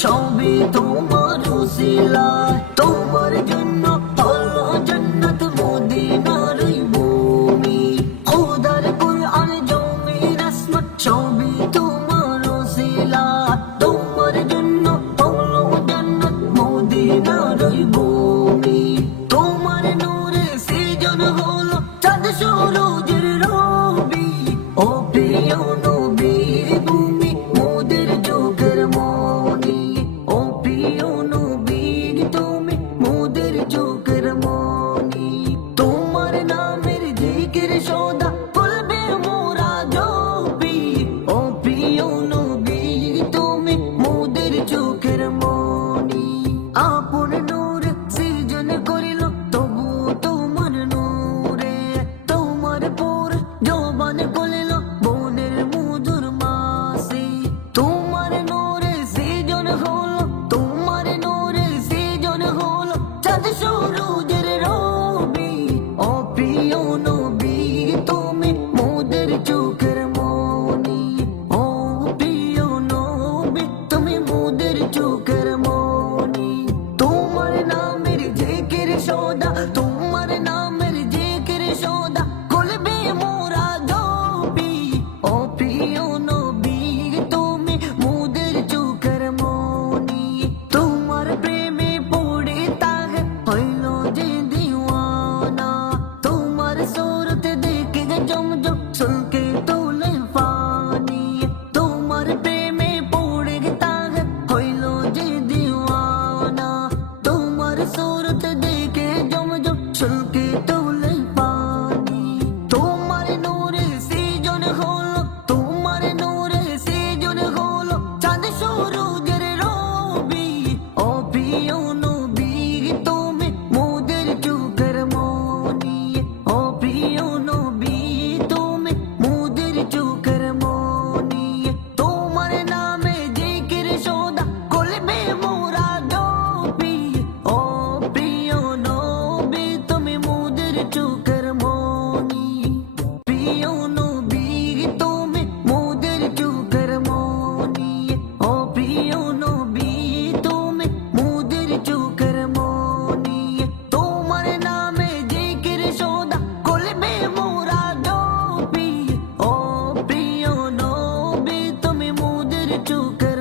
ছবি তোমার উসিলায়, তোমার জন্য হলো জান্নাত মদিনার ওই ভূমি। খোদার কুরআন জমিন আসমান ছবি তোমার উসিলায়, তোমার জন্য হলো জান্নাত মদিনার ওই ভূমি। তোমার নূরে সৃজন হলো চাঁদ সূরজের রবি, ও প্রিয় নবীর ভূমি মোদের চোখের মনি। ও প্রিয় নবীর তুমি মোদের চোখের মনি। তোমার নামের জিকির সদা বলবে মোরা জপি, ও প্রিয় নবীর তুমি মোদের চোখের মনি। আপন নূর সৃজন করিল তবু তোমার নূরে, তোমার পর জবান করিল বনের মধুর মাসি। তোমার নূরে সৃজন হলো, তোমার নূরে সৃজন হলো চাঁদ সূরজের রবি, ও প্রিয় নবী তুমি মোদের চোখের মনি। ও প্রিয় নবী তুমি মোদের চোখের মনি। তোমার নামের জিকির সদা, তোমার নামের জিকির সদা কলবে মোরা জপি, ও প্রিয় নবী তুমি মোদের চোখের মনি। তোমার প্রেমে পড়ে তাহে হইল যে দিওয়ানা, তোমার সুরত দেখে জমজম সুলকে তোলে পানি। তোমার প্রেমে পড়ে তাহে হইল যে দিওয়ানা, তোমার সুরত দেখে জমজম সুলকে তোলে পানি। তোমার নূরে সৃজন হলো, তোমার নূরে সৃজন হলো চাঁদ সূরজের রবি, ও প্রিয় নবী তুমি মোদের চোখের মনি। ও প্রিয় নবী তুমি মোদের চোখের মনি। তোমার নামে জিকির সদা কলবে মোরা জপি, ও প্রিয় নবী তুমি মোদের চোখের মনি। প্রিয় নবী তুমি মোদের চোখের মনি। ও প্রিয় নবী তুমি মোদের চোখের মনি। তোমার নামে জিকির সদা কলবে মোরা জপি, ও প্রিয় নবী তুমি মোদের চোখের